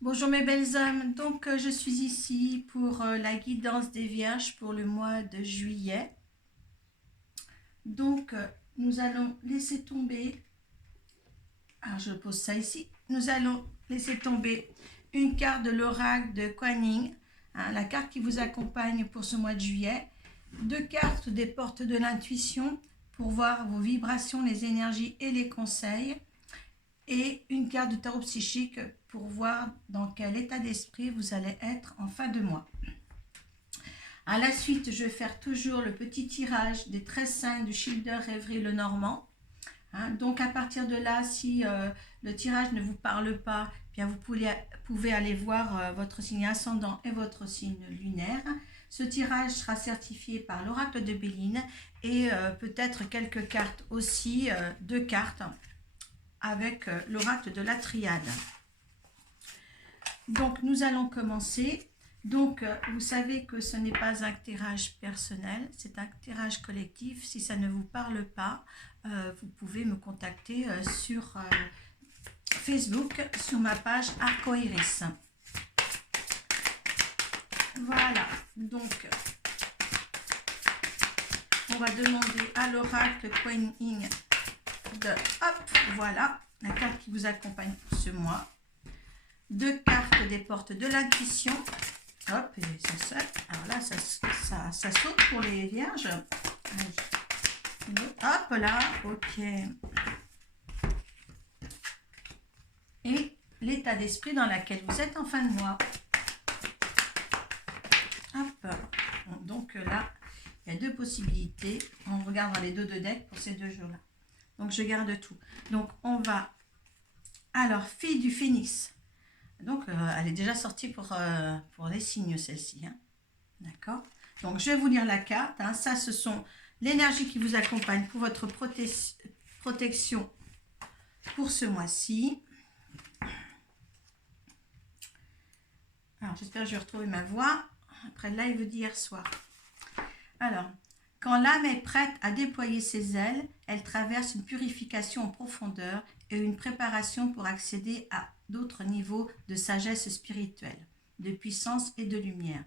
Bonjour mes belles âmes, donc je suis ici pour la guidance des Vierges pour le mois de juillet. Donc nous allons laisser tomber, alors je pose ça ici, nous allons laisser tomber une carte de l'oracle de Kuan Yin, la carte qui vous accompagne pour ce mois de juillet, deux cartes des portes de l'intuition pour voir vos vibrations, les énergies et les conseils, et une carte de tarot psychique pour voir dans quel état d'esprit vous allez être en fin de mois. À la suite, je vais faire toujours le petit tirage des 13 signes du Schilder Rêverie le Normand. Donc à partir de là, si le tirage ne vous parle pas, bien vous pouvez aller voir votre signe ascendant et votre signe lunaire. Ce tirage sera certifié par l'oracle de Béline et peut-être quelques cartes aussi, deux cartes avec l'oracle de la triade. Donc nous allons commencer. Donc vous savez que ce n'est pas un tirage personnel, c'est un tirage collectif. Si ça ne vous parle pas, vous pouvez me contacter sur Facebook, sur ma page Arcoiris. Voilà, donc on va demander à l'oracle Kuan Yin de, hop, voilà, la carte qui vous accompagne pour ce mois. Deux cartes des portes de l'intuition. Hop, et ça, alors là, ça saute pour les vierges. Hop là, ok. Et l'état d'esprit dans lequel vous êtes en fin de mois. Hop. Donc là, il y a deux possibilités. On regardera les deux de deck pour ces deux jours-là. Donc je garde tout. Donc on va... Alors, fille du phénix. Donc, elle est déjà sortie pour les signes, celle-ci. D'accord. Donc, je vais vous lire la carte. Ça, ce sont l'énergie qui vous accompagne pour votre protection pour ce mois-ci. Alors, j'espère que je vais retrouver ma voix après le live d'hier soir. Alors, quand l'âme est prête à déployer ses ailes, elle traverse une purification en profondeur et une préparation pour accéder à d'autres niveaux de sagesse spirituelle, de puissance et de lumière.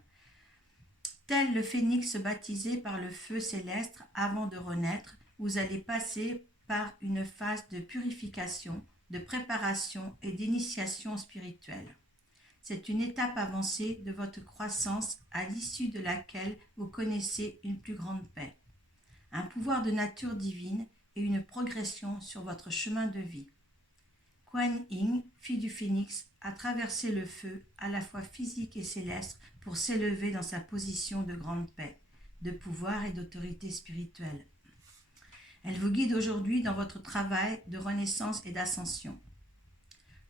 Tel le phénix baptisé par le feu céleste avant de renaître, vous allez passer par une phase de purification, de préparation et d'initiation spirituelle. C'est une étape avancée de votre croissance à l'issue de laquelle vous connaissez une plus grande paix, un pouvoir de nature divine et une progression sur votre chemin de vie. Kuan Yin, fille du phénix, a traversé le feu, à la fois physique et céleste, pour s'élever dans sa position de grande paix, de pouvoir et d'autorité spirituelle. Elle vous guide aujourd'hui dans votre travail de renaissance et d'ascension.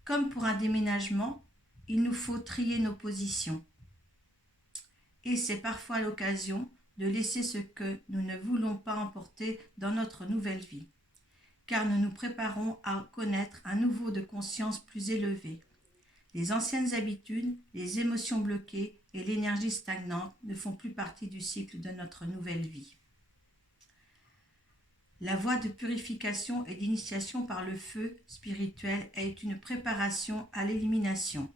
Comme pour un déménagement, il nous faut trier nos positions. Et c'est parfois l'occasion de laisser ce que nous ne voulons pas emporter dans notre nouvelle vie, car nous nous préparons à connaître un niveau de conscience plus élevé. Les anciennes habitudes, les émotions bloquées et l'énergie stagnante ne font plus partie du cycle de notre nouvelle vie. La voie de purification et d'initiation par le feu spirituel est une préparation à l'élimination,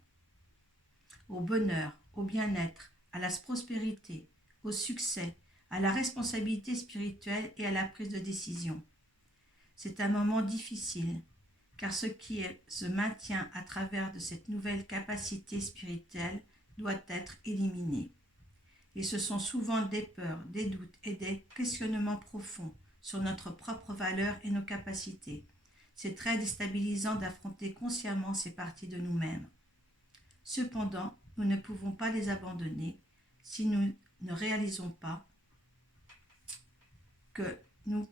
au bonheur, au bien-être, à la prospérité, au succès, à la responsabilité spirituelle et à la prise de décision. C'est un moment difficile, car ce qui se maintient à travers de cette nouvelle capacité spirituelle doit être éliminé. Et ce sont souvent des peurs, des doutes et des questionnements profonds sur notre propre valeur et nos capacités. C'est très déstabilisant d'affronter consciemment ces parties de nous-mêmes. Cependant, nous ne pouvons pas les abandonner si nous ne réalisons pas que nous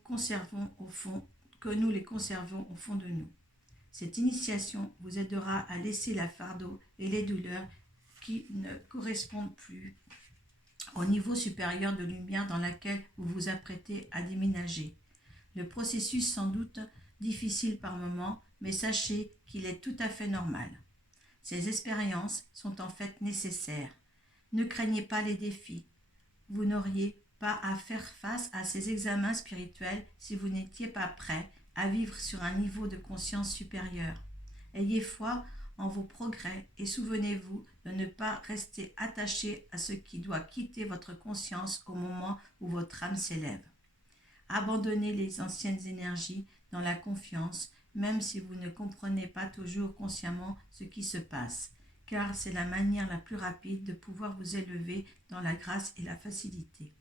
les conservons au fond de nous. Cette initiation vous aidera à laisser la fardeau et les douleurs qui ne correspondent plus au niveau supérieur de lumière dans lequel vous vous apprêtez à déménager. Le processus sans doute difficile par moments, mais sachez qu'il est tout à fait normal. Ces expériences sont en fait nécessaires. Ne craignez pas les défis. Vous n'auriez pas à faire face à ces examens spirituels si vous n'étiez pas prêt à vivre sur un niveau de conscience supérieur. Ayez foi en vos progrès et souvenez-vous de ne pas rester attaché à ce qui doit quitter votre conscience au moment où votre âme s'élève. Abandonnez les anciennes énergies dans la confiance, même si vous ne comprenez pas toujours consciemment ce qui se passe, car c'est la manière la plus rapide de pouvoir vous élever dans la grâce et la facilité.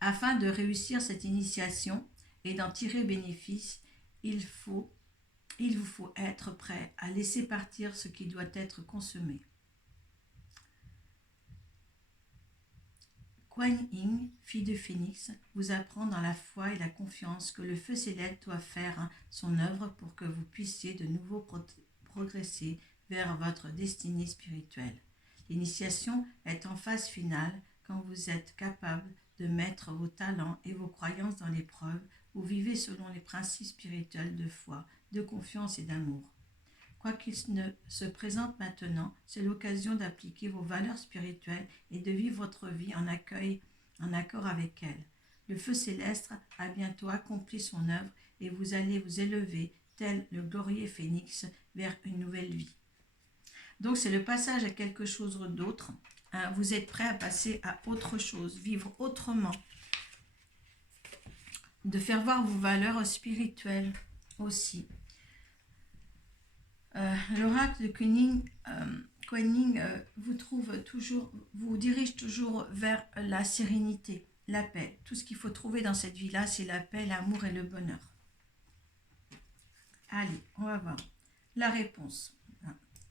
Afin de réussir cette initiation et d'en tirer bénéfice, il vous faut être prêt à laisser partir ce qui doit être consommé. Kuan Yin, fille de Phénix, vous apprend dans la foi et la confiance que le feu céleste doit faire son œuvre pour que vous puissiez de nouveau progresser vers votre destinée spirituelle. L'initiation est en phase finale quand vous êtes capable de mettre vos talents et vos croyances dans l'épreuve ou vivez selon les principes spirituels de foi, de confiance et d'amour. Quoi qu'il ne se présente maintenant, c'est l'occasion d'appliquer vos valeurs spirituelles et de vivre votre vie en accord avec elles. Le feu céleste a bientôt accompli son œuvre et vous allez vous élever, tel le glorieux phénix, vers une nouvelle vie. Donc c'est le passage à quelque chose d'autre. Vous êtes prêt à passer à autre chose, vivre autrement, de faire voir vos valeurs spirituelles aussi. L'oracle de Kuan Yin vous dirige toujours vers la sérénité, la paix. Tout ce qu'il faut trouver dans cette vie-là, c'est la paix, l'amour et le bonheur. Allez, on va voir. La réponse.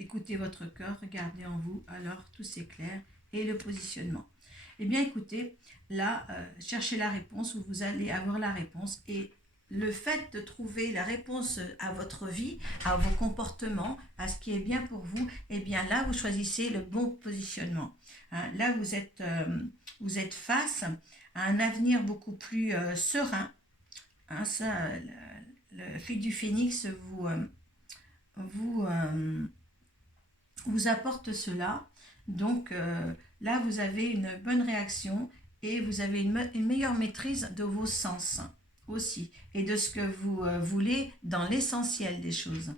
Écoutez votre cœur, regardez en vous, alors tout s'éclaire. Et le positionnement. Eh bien, écoutez, là, cherchez la réponse où vous allez avoir la réponse. Et le fait de trouver la réponse à votre vie, à vos comportements, à ce qui est bien pour vous, eh bien là, vous choisissez le bon positionnement. Là, vous êtes face à un avenir beaucoup plus serein. Ça, le fil du phénix vous apporte cela. Donc là, vous avez une bonne réaction et vous avez une meilleure maîtrise de vos sens aussi et de ce que vous voulez dans l'essentiel des choses.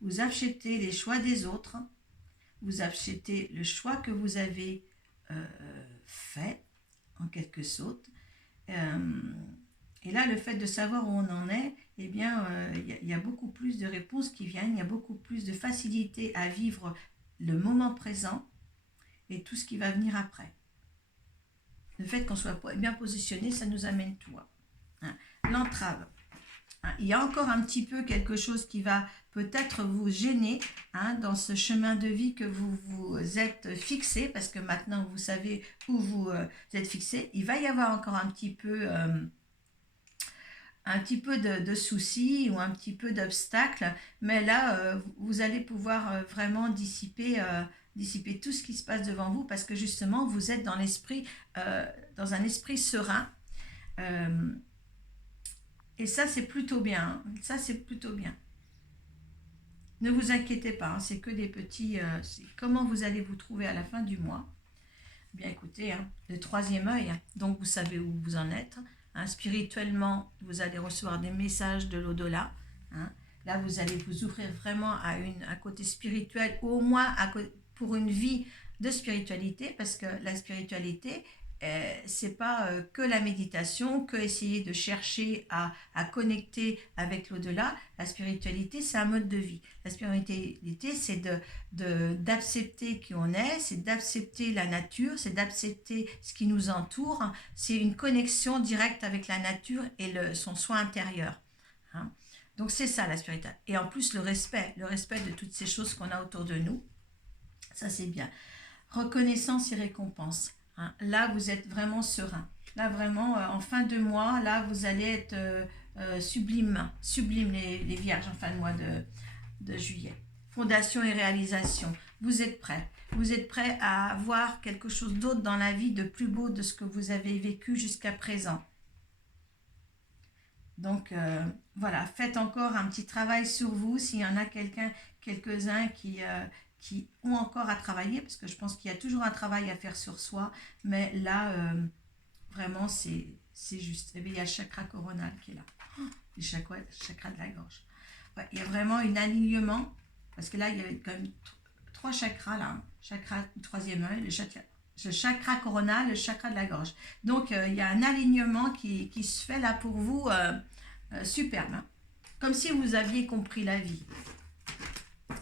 Vous achetez les choix des autres, vous achetez le choix que vous avez fait, en quelque sorte. Et là, le fait de savoir où on en est, eh bien, il y a beaucoup plus de réponses qui viennent, il y a beaucoup plus de facilité à vivre le moment présent et tout ce qui va venir après. Le fait qu'on soit bien positionné, ça nous amène tout. L'entrave. Il y a encore un petit peu quelque chose qui va peut-être vous gêner dans ce chemin de vie que vous vous êtes fixé, parce que maintenant vous savez où vous êtes fixé. Il va y avoir encore un petit peu de soucis ou un petit peu d'obstacles, mais là, vous allez pouvoir vraiment dissiper tout ce qui se passe devant vous, parce que justement, vous êtes dans dans un esprit serein. Et ça, c'est plutôt bien. Ça, c'est plutôt bien. Ne vous inquiétez pas, c'est que des petits... comment vous allez vous trouver à la fin du mois? Bien écoutez, le troisième œil, donc vous savez où vous en êtes. Spirituellement, vous allez recevoir des messages de l'au-delà. Là, vous allez vous ouvrir vraiment à un côté spirituel, ou au moins pour une vie de spiritualité, parce que la spiritualité, c'est pas que la méditation, que essayer de chercher à connecter avec l'au-delà. La spiritualité, c'est un mode de vie. La spiritualité, c'est d'accepter qui on est, c'est d'accepter la nature, c'est d'accepter ce qui nous entoure. C'est une connexion directe avec la nature et son soi intérieur. Donc c'est ça la spiritualité. Et en plus le respect de toutes ces choses qu'on a autour de nous. Ça c'est bien. Reconnaissance et récompense. Là, vous êtes vraiment serein. Là, vraiment, en fin de mois, là, vous allez être sublime les vierges en fin de mois de juillet. Fondation et réalisation. Vous êtes prêts. Vous êtes prêts à avoir quelque chose d'autre dans la vie, de plus beau de ce que vous avez vécu jusqu'à présent. Donc, voilà, faites encore un petit travail sur vous. S'il y en a quelques-uns qui ont encore à travailler, parce que je pense qu'il y a toujours un travail à faire sur soi, mais là, vraiment, c'est juste. Et bien, il y a le chakra coronal qui est là. Le chakra de la gorge. Ouais, il y a vraiment un alignement. Parce que là, il y avait quand même 3 chakras là. Chakra du troisième œil, le chakra coronal, le chakra de la gorge. Donc, il y a un alignement qui se fait là pour vous superbe. Hein. Comme si vous aviez compris la vie.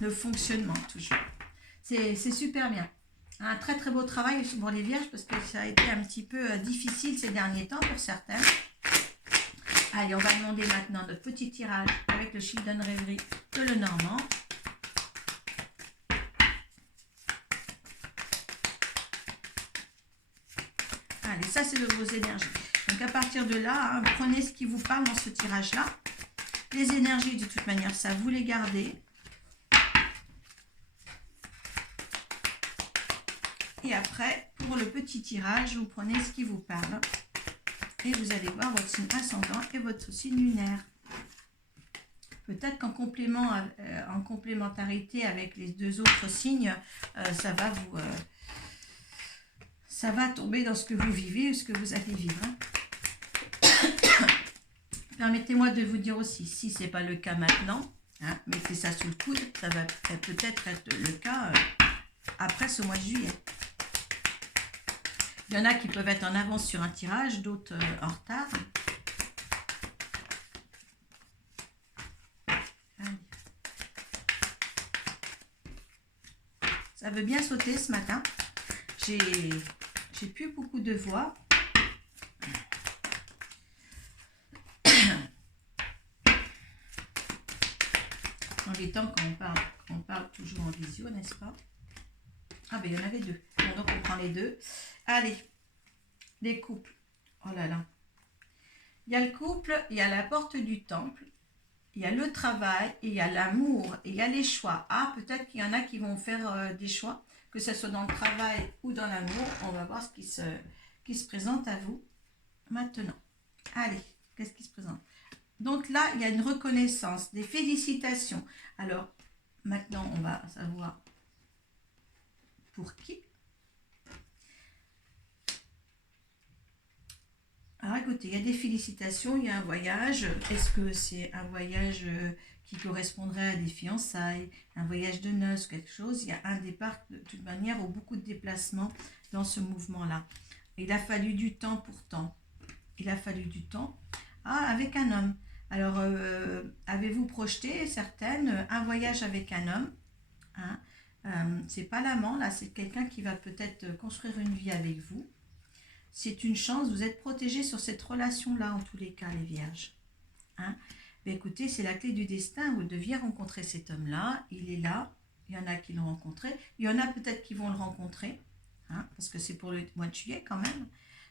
Le fonctionnement, toujours. C'est super bien. Un très très beau travail pour les vierges parce que ça a été un petit peu difficile ces derniers temps pour certaines. Allez, on va demander maintenant notre petit tirage avec le Children Rêverie de Lenormand. Allez, ça c'est de vos énergies. Donc à partir de là, hein, prenez ce qui vous parle dans ce tirage-là. Les énergies, de toute manière, ça vous les gardez. Et après, pour le petit tirage, vous prenez ce qui vous parle. Et vous allez voir votre signe ascendant et votre signe lunaire. Peut-être qu'en en complémentarité avec les 2 autres signes, ça va tomber dans ce que vous vivez ou ce que vous allez vivre. Hein. Permettez-moi de vous dire aussi, si ce n'est pas le cas maintenant, hein, mettez ça sous le coude, ça va peut-être être le cas après ce mois de juillet. Il y en a qui peuvent être en avance sur un tirage, d'autres en retard. Allez. Ça veut bien sauter ce matin. J'ai plus beaucoup de voix. Dans les temps quand on parle toujours en visio, n'est-ce pas? Ah ben il y en avait 2. Bon, donc on prend les 2. Allez, les couples. Oh là là. Il y a le couple, il y a la porte du temple, il y a le travail, et il y a l'amour, et il y a les choix. Ah, peut-être qu'il y en a qui vont faire des choix, que ce soit dans le travail ou dans l'amour. On va voir ce qui se présente à vous maintenant. Allez, qu'est-ce qui se présente? Donc là, il y a une reconnaissance, des félicitations. Alors, maintenant, on va savoir pour qui. Alors écoutez, il y a des félicitations, il y a un voyage. Est-ce que c'est un voyage qui correspondrait à des fiançailles, un voyage de noces, quelque chose? Il y a un départ de toute manière ou beaucoup de déplacements dans ce mouvement-là. Il a fallu du temps pourtant. Il a fallu du temps. Ah, avec un homme. Alors, avez-vous projeté, certaines, un voyage avec un homme, hein? C'est pas l'amant, là, c'est quelqu'un qui va peut-être construire une vie avec vous. C'est une chance, vous êtes protégés sur cette relation-là, en tous les cas, les vierges. Hein? Mais écoutez, c'est la clé du destin, vous deviez rencontrer cet homme-là, il est là, il y en a qui l'ont rencontré, il y en a peut-être qui vont le rencontrer, hein, parce que c'est pour le mois de juillet quand même.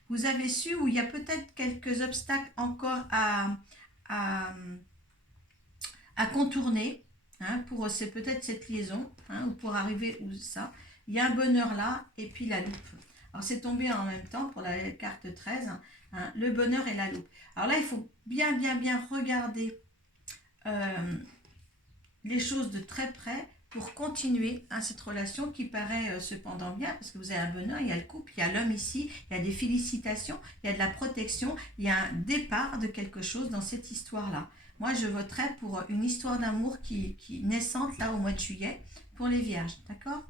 Vous avez su où il y a peut-être quelques obstacles encore à contourner, hein, pour c'est peut-être cette liaison, hein, ou pour arriver où ça. Il y a un bonheur là, et puis la loupe. Alors c'est tombé en même temps pour la carte 13, hein, le bonheur et la loupe. Alors là, il faut bien regarder les choses de très près pour continuer, hein, cette relation qui paraît cependant bien, parce que vous avez un bonheur, il y a le couple, il y a l'homme ici, il y a des félicitations, il y a de la protection, il y a un départ de quelque chose dans cette histoire-là. Moi, je voterais pour une histoire d'amour qui naissante là au mois de juillet pour les vierges, d'accord?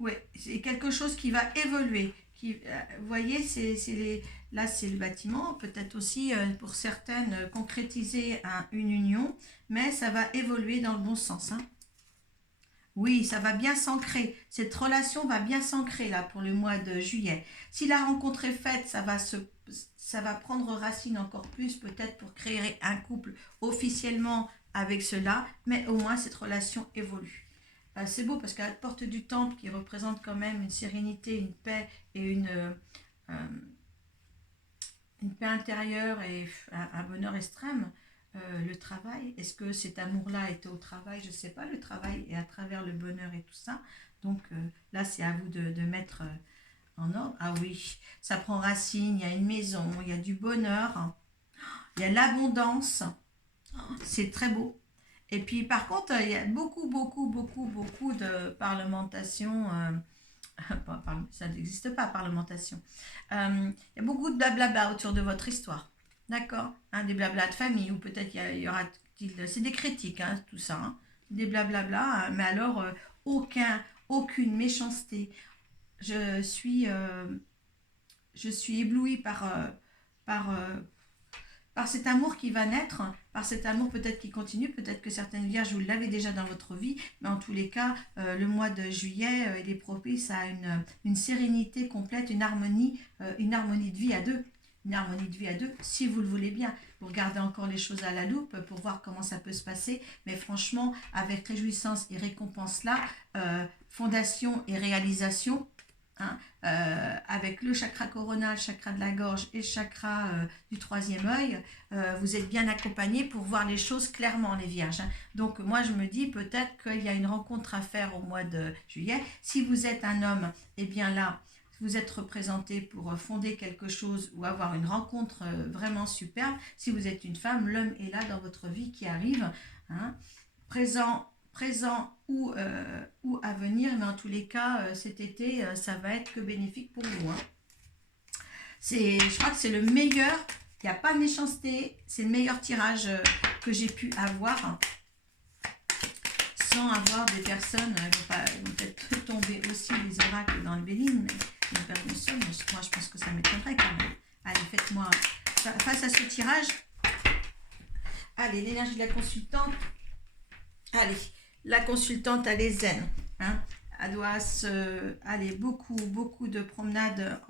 Oui, c'est quelque chose qui va évoluer. Vous voyez, là c'est le bâtiment, peut-être aussi pour certaines concrétiser une union, mais ça va évoluer dans le bon sens. Hein. Oui, ça va bien s'ancrer. Cette relation va bien s'ancrer là pour le mois de juillet. Si la rencontre est faite, ça va prendre racine encore plus, peut-être pour créer un couple officiellement avec cela, mais au moins cette relation évolue. C'est beau parce qu'à la porte du temple qui représente quand même une sérénité, une paix et une paix intérieure et un bonheur extrême, le travail, est-ce que cet amour-là était au travail? Je ne sais pas, le travail est à travers le bonheur et tout ça. Donc là, c'est à vous de mettre en ordre. Ah oui, ça prend racine, il y a une maison, il y a du bonheur, il y a l'abondance, c'est très beau. Et puis par contre, il y a beaucoup, beaucoup, beaucoup, beaucoup de parlementation. Ça n'existe pas, parlementation. Il y a beaucoup de blablabla autour de votre histoire. D'accord, hein, des blabla de famille, ou peut-être y aura-t-il. C'est des critiques, hein, tout ça. Hein, des blablabla, mais alors aucune méchanceté. Je suis, euh, je suis éblouie par, euh, par cet amour qui va naître, par cet amour peut-être qui continue, peut-être que certaines vierges, vous l'avez déjà dans votre vie, mais en tous les cas, le mois de juillet, il est propice à une sérénité complète, une harmonie de vie à deux. Une harmonie de vie à deux, si vous le voulez bien. Vous regardez encore les choses à la loupe pour voir comment ça peut se passer, mais franchement, avec réjouissance et récompense là, fondation et réalisation, hein, avec le chakra coronal, le chakra de la gorge et le chakra du troisième œil, vous êtes bien accompagnés pour voir les choses clairement, les vierges. Hein. Donc moi je me dis peut-être qu'il y a une rencontre à faire au mois de juillet. Si vous êtes un homme, eh bien là, vous êtes représenté pour fonder quelque chose ou avoir une rencontre vraiment superbe. Si vous êtes une femme, l'homme est là dans votre vie qui arrive, hein, présent ou à venir, mais en tous les cas, cet été, ça va être que bénéfique pour vous. Hein. Je crois que c'est le meilleur, il n'y a pas de méchanceté, c'est le meilleur tirage que j'ai pu avoir, hein, sans avoir des personnes, ils vont peut-être tomber aussi les oracles dans le Béline, mais moi je pense que ça m'étonnerait quand même. Allez, faites-moi, face à ce tirage, allez, l'énergie de la consultante, allez, la consultante, elle est zen. Hein. Elle doit aller beaucoup de promenades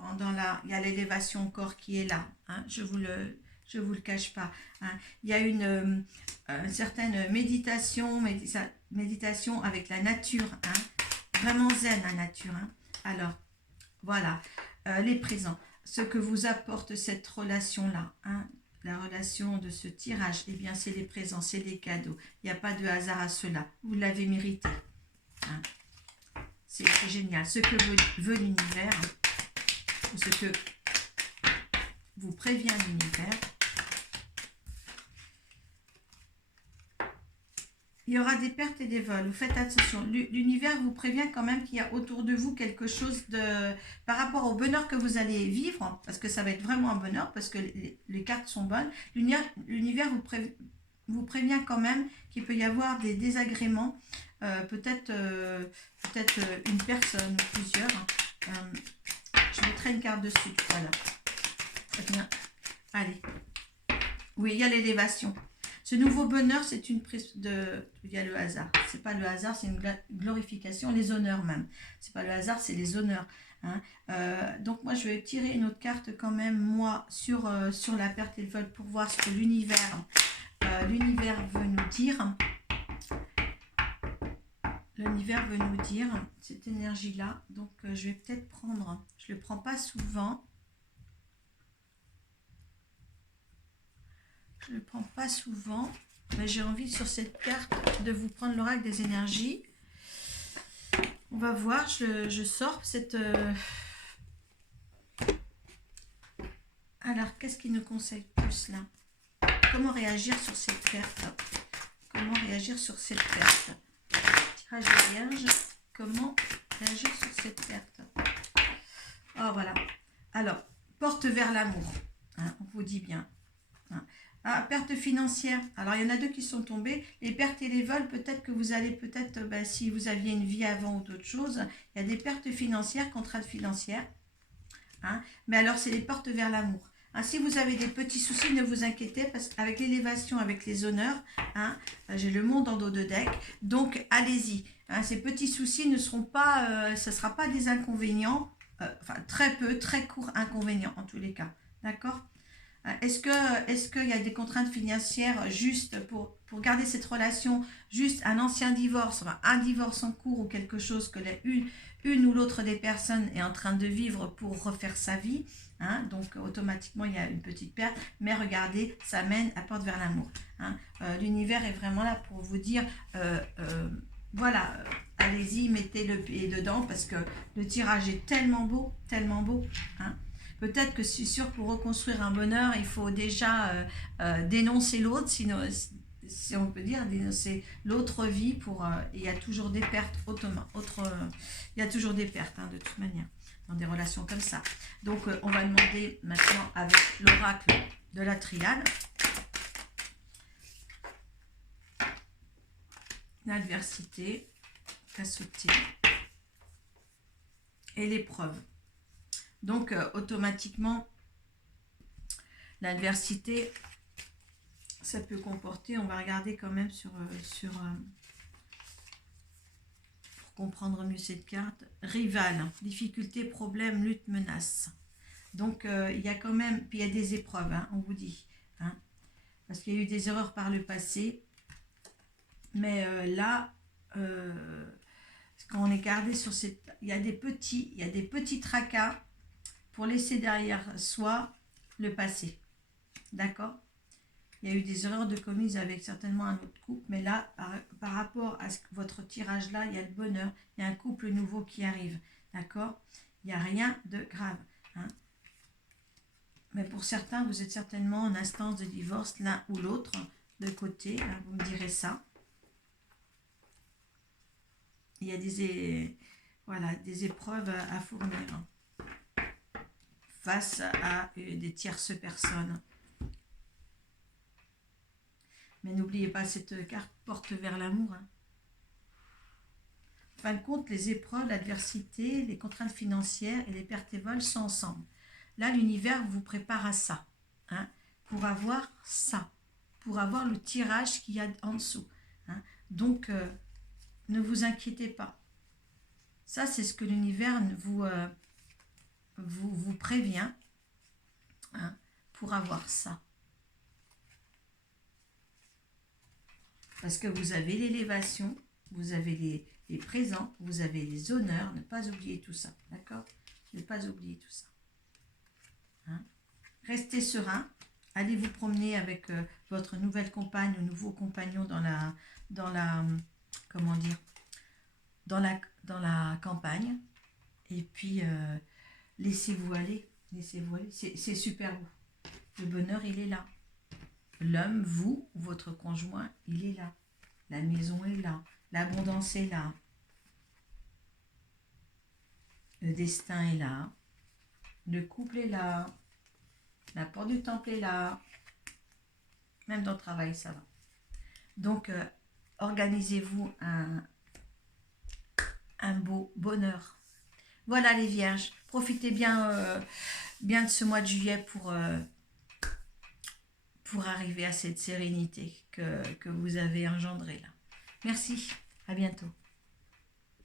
il y a l'élévation corps qui est là. Hein. Je vous le cache pas. Hein. Il y a une certaine méditation avec la nature. Hein. Vraiment zen la nature. Hein. Alors, voilà, les présents. Ce que vous apporte cette relation-là, hein. La relation de ce tirage, eh bien c'est les présents, c'est les cadeaux. Il n'y a pas de hasard à cela. Vous l'avez mérité. Hein. C'est génial. Ce que veut l'univers, ou ce que vous prévient l'univers, il y aura des pertes et des vols. Vous faites attention. L'univers vous prévient quand même qu'il y a autour de vous quelque chose par rapport au bonheur que vous allez vivre, parce que ça va être vraiment un bonheur, parce que les cartes sont bonnes. L'univers vous prévient quand même qu'il peut y avoir des désagréments, peut-être une personne ou plusieurs. Je mettrai une carte dessus tout à l'heure. Allez. Oui, il y a l'élévation. Ce nouveau bonheur, c'est une prise de... Il y a le hasard. C'est pas le hasard, c'est une glorification, les honneurs même. C'est pas le hasard, c'est les honneurs. Hein. Donc moi, je vais tirer une autre carte quand même, moi, sur la perte et le vol, pour voir ce que l'univers veut nous dire. L'univers veut nous dire cette énergie-là. Donc, je vais peut-être prendre... Je ne le prends pas souvent. Je ne le prends pas souvent, mais j'ai envie sur cette carte de vous prendre l'oracle des énergies. On va voir, je sors cette... Alors, qu'est-ce qu'il nous conseille plus là? Comment réagir sur cette perte? Comment réagir sur cette perte? Tirage de vierge, comment réagir sur cette perte? Oh, voilà. Alors, porte vers l'amour, hein, on vous dit bien. Hein. Ah, perte financière. Alors, il y en a deux qui sont tombés. Les pertes et les vols, peut-être que vous allez, si vous aviez une vie avant ou d'autres choses, il y a des pertes financières, contraintes financières. Hein. Mais alors, c'est les portes vers l'amour. Hein, si vous avez des petits soucis, ne vous inquiétez, parce qu'avec l'élévation, avec les honneurs, hein, j'ai le monde en dos de deck. Donc, allez-y. Hein, ces petits soucis ne seront pas, ce ne sera pas des inconvénients, très peu, très courts inconvénients en tous les cas. D'accord ? Est-ce qu'il y a des contraintes financières juste pour garder cette relation, juste un ancien divorce, un divorce en cours ou quelque chose que une ou l'autre des personnes est en train de vivre pour refaire sa vie, hein, donc automatiquement il y a une petite perte, mais regardez, ça mène à porte vers l'amour. Hein. L'univers est vraiment là pour vous dire, voilà, allez-y, mettez le pied dedans parce que le tirage est tellement beau, hein. Peut-être que c'est sûr, pour reconstruire un bonheur, il faut déjà dénoncer l'autre, sinon si on peut dire, c'est l'autre vie pour... il y a toujours des pertes il y a toujours des pertes, hein, de toute manière, dans des relations comme ça. Donc, on va demander maintenant avec l'oracle de la triade. L'adversité, la sauté et l'épreuve. Donc, automatiquement, l'adversité, ça peut comporter, on va regarder quand même pour comprendre mieux cette carte, rival, difficulté, problème, lutte, menace. Donc, il y a quand même, puis il y a des épreuves, hein, on vous dit, hein, parce qu'il y a eu des erreurs par le passé, mais là, quand on est gardé sur cette... il y a des petits tracas pour laisser derrière soi le passé. D'accord? Il y a eu des erreurs de commises avec certainement un autre couple, mais là, par rapport à votre tirage-là, il y a le bonheur, il y a un couple nouveau qui arrive. D'accord? Il n'y a rien de grave. Hein? Mais pour certains, vous êtes certainement en instance de divorce, l'un ou l'autre, de côté. Là, vous me direz ça. Il y a des épreuves à fournir face à des tierces personnes. Mais n'oubliez pas, cette carte porte vers l'amour. Hein. En fin de compte, les épreuves, l'adversité, les contraintes financières et les pertes et vols sont ensemble. Là, l'univers vous prépare à ça. Hein, pour avoir ça. Pour avoir le tirage qu'il y a en dessous. Hein. Donc, ne vous inquiétez pas. Ça, c'est ce que l'univers vous prévient, hein, pour avoir ça. Parce que vous avez l'élévation, vous avez les présents, vous avez les honneurs. Ne pas oublier tout ça, d'accord? Ne pas oublier tout ça. Hein? Restez serein. Allez vous promener avec votre nouvelle compagne ou nouveau compagnon dans la comment dire, dans la campagne. Et puis, laissez-vous aller. Laissez-vous aller. C'est super beau. Le bonheur, il est là. L'homme, vous, votre conjoint, il est là. La maison est là. L'abondance est là. Le destin est là. Le couple est là. La porte du temple est là. Même dans le travail, ça va. Donc, organisez-vous un beau bonheur. Voilà les vierges. Profitez bien, bien de ce mois de juillet pour arriver à cette sérénité que vous avez engendrée là. Merci, à bientôt.